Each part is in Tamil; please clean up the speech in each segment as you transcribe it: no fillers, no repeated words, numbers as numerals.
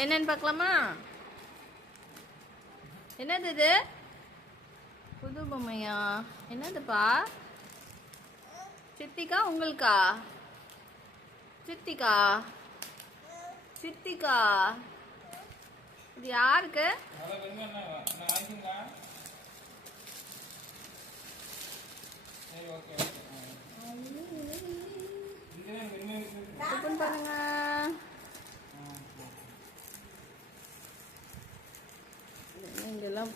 என்னன்னு பார்க்கலாமா? என்னது இது? புது பொம்மையா? என்னதுப்பா? சித்திக்கா உங்களுக்கா? சித்திக்கா சித்திக்கா இது யாருக்கு? ஓபன் பண்ணுங்க. இங்கெல்லாம்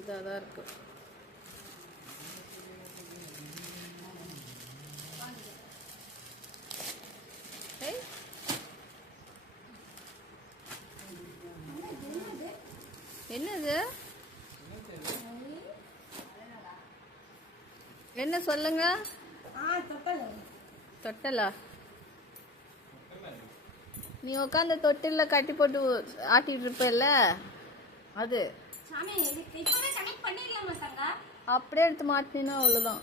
இதாக தான் இருக்கு. என்னது? என்ன சொல்லுங்க? தொட்டலா? நீ உட்காந்து தொட்டில கட்டி போட்டு ஆட்டிட்டு இருப்பல அது. அப்படியே எடுத்து மாட்டினா அவ்வளவுதான்.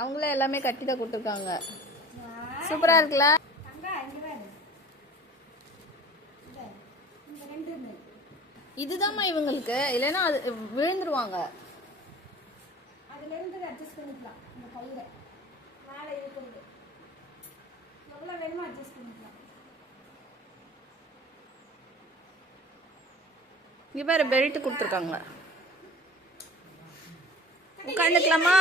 அவங்களே எல்லாமே கட்டி தான் கொடுத்துருக்காங்க. சூப்பரா இருக்குல்ல? இதுதாம்மா இவங்களுக்கு, இல்லைன்னா அது விழுந்துருவாங்க. அதுல இருந்து அட்ஜஸ்ட் பண்ணிக்கலாம். இந்த கயிறை மேலே இருக்கிறது எவ்வளவு வேணுமோ அட்ஜஸ்ட் பண்ணிக்கலாம். இங்க பாரு, பெல்ட் கொடுத்துருக்காங்க. உட்காந்துக்கலாமா?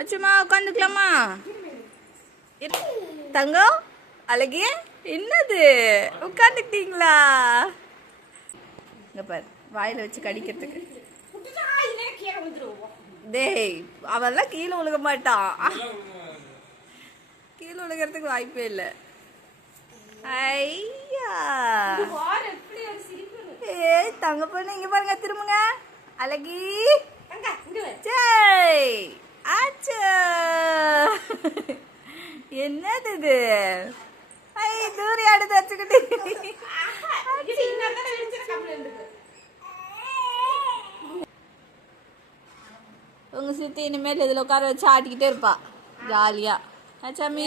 அச்சுமா உட்காந்துக்கலாமா? தங்கம் அழகிய என்னது உட்காந்துக்கிட்டீங்களா? இங்க பாரு, வாயில வச்சு கடிக்கிறதுக்கு. டேய், அவெல்லாம் கீழே விழுக மாட்டான். கீழே விழுகிறதுக்கு வாய்ப்பே இல்லை. ஐயா ஏய் தங்க பொண்ணு, இங்க பாருங்க, திரும்புங்க. அழகி ஆச்சு. என்னது இது? ஐ தூரி அடுத்து வச்சுக்கிட்டு உங்க சித்தி இனிமேல் இதுல உட்கார வச்சு ஆட்டிக்கிட்டே இருப்பா ஜாலியா. ஆச்சாமி